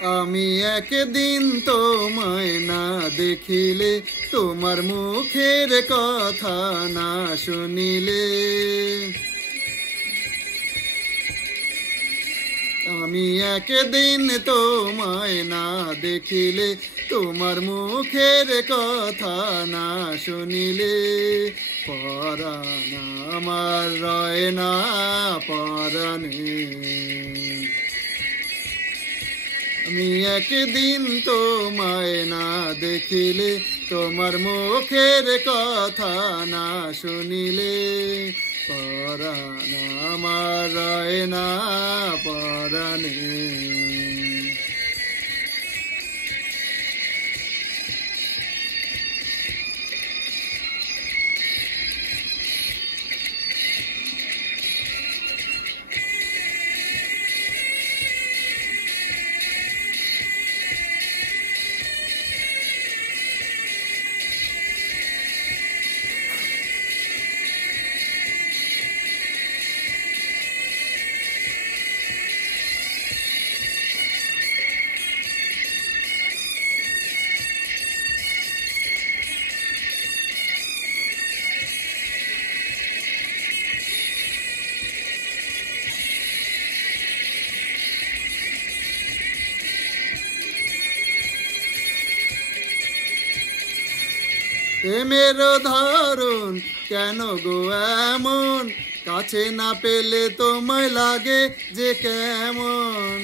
আমি একদিন তোমায় না দেখিলে, তোমার মুখের কথা না শুনিলে, আমি একদিন তোমায় না দেখিলে, তোমার মুখের কথা না শুনিলে, পরাণ আমার রয় না পরাণে। আমি একদিন তোমায় না দেখিলে, তোমার মুখের কথা না শুনিলে, পরাণ আমার রয় না পরাণে। প্রেমের ধরন কেন গো এমন, কাছে না পেলে তোমায় লাগে যে কেমন।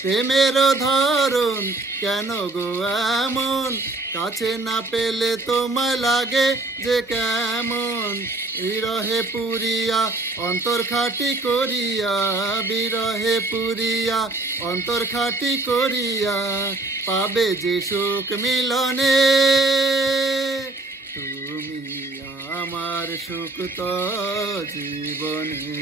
প্রেমের ধরন কেন গো এমন, কাছে না পেলে তোমায় লাগে যে কেমন। বিরহে পুরিয়া অন্তর খাটি করিয়া, বিরহে পুরিয়া অন্তর খাটি করিয়া, পাবে যে সুখ মিলনে। তুমি আমার সুখ তো জীবনে।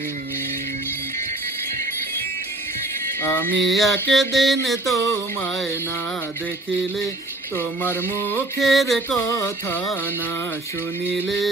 আমি একদিন তোমায় না দেখিলে, তোমার মুখের কথা না শুনিলে,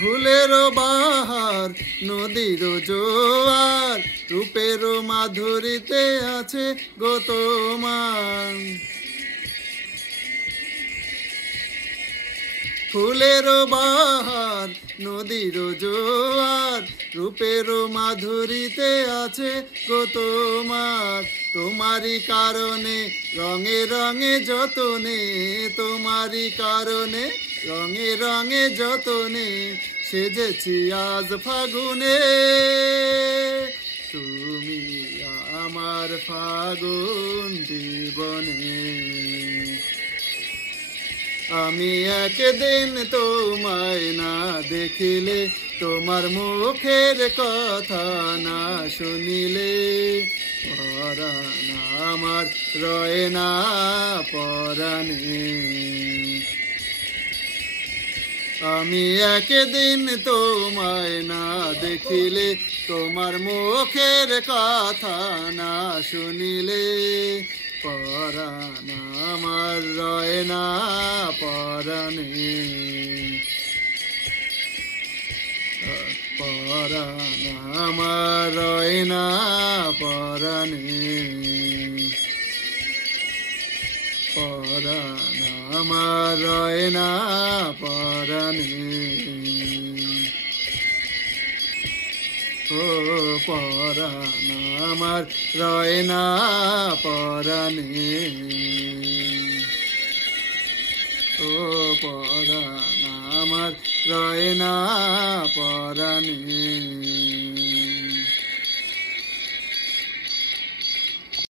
ফুলের বাহার নদীর জোয়ার, রূপের মাধুরীতে আছে গো তোমার। ফুলের বাহার নদীর জোয়ার, রূপের মাধুরীতে আছে গো তোমার। তোমারই কারণে রঙে রঙে যতনে, তোমারই কারণে রঙে রঙে যতনে, সেজেছি আজ ফাগুনে। তুমি আমার ফাগুন জীবনে। আমি একদিন তোমায় না দেখিলে, তোমার মুখের কথা না শুনিলে, পরাণ আমার রয় না পরাণে। আমি একদিন তোমায় না দেখিলে, তোমার মুখের কথা না শুনিলে, পরাণ আমার রয় না পরাণে। পরাণ আমার রয় না পরাণে। পরাণ আমার রয় না পরাণে। ও পরাণ আমার রয় না পরাণে। ও পরাণ আমার রয় না পরাণে।